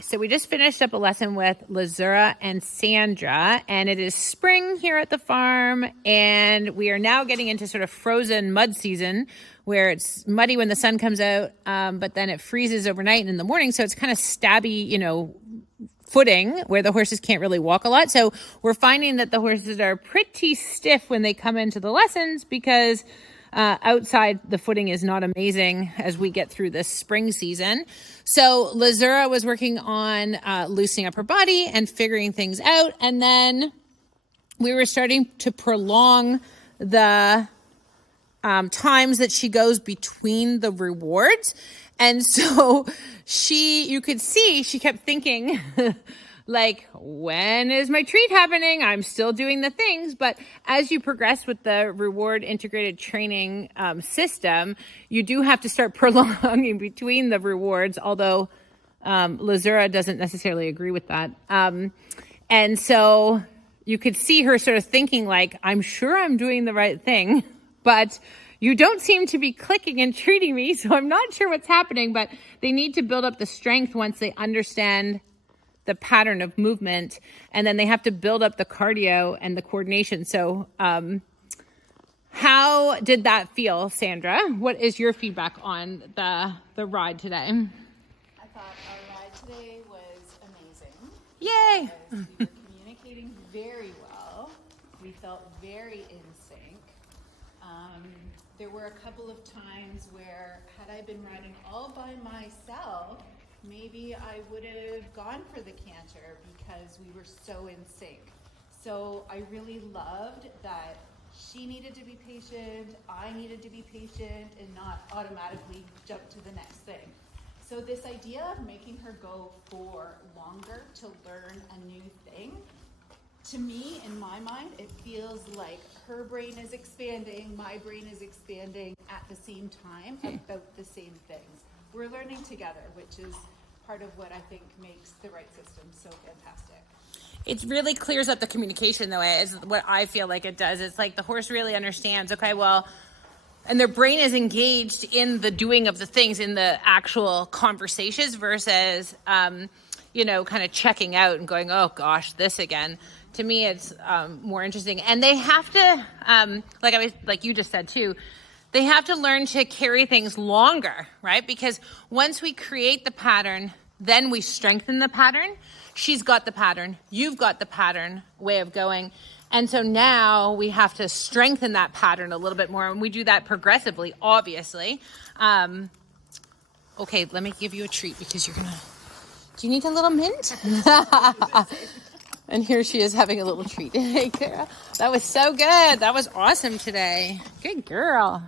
Hi, so we just finished up a lesson with Lazura and Sandra, and it is spring here at the farm, and we are now getting into sort of frozen mud season where it's muddy when the sun comes out, but then it freezes overnight and in the morning, so it's kind of stabby, footing where the horses can't really walk a lot. So we're finding that the horses are pretty stiff when they come into the lessons because outside the footing is not amazing as we get through this spring season. So Lazura was working on loosening up her body and figuring things out. And then we were starting to prolong the times that she goes between the rewards. And so you could see she kept thinking like, when is my treat happening? I'm still doing the things. But as you progress with the reward integrated training system, you do have to start prolonging between the rewards, although Lazura doesn't necessarily agree with that. And so you could see her sort of thinking like, I'm sure I'm doing the right thing, but you don't seem to be clicking and treating me, so I'm not sure what's happening, but they need to build up the strength once they understand the pattern of movement, and then they have to build up the cardio and the coordination. So how did that feel, Sandra? What is your feedback on the ride today? I thought our ride today was amazing. Yay! We were communicating very well. We felt very in sync. There were a couple of times where, had I been riding all by myself, maybe I would have gone for the canter because we were so in sync. So I really loved that she needed to be patient, I needed to be patient, and not automatically jump to the next thing. So this idea of making her go for longer to learn a new thing, to me, in my mind, it feels like her brain is expanding, my brain is expanding at the same time about the same things. We're learning together, which is part of what I think makes the right system so fantastic. It really clears up the communication, though, is what I feel like it does. It's like the horse really understands, okay, well, and their brain is engaged in the doing of the things, in the actual conversations versus, kind of checking out and going, oh gosh, this again. To me, it's more interesting. And they have to, like you just said too, they have to learn to carry things longer, right? Because once we create the pattern, then we strengthen the pattern. She's got the pattern. You've got the pattern way of going. And so now we have to strengthen that pattern a little bit more. And we do that progressively, obviously. Okay, let me give you a treat because do you need a little mint? And here she is having a little treat. Hey, Kara. That was so good. That was awesome today. Good girl.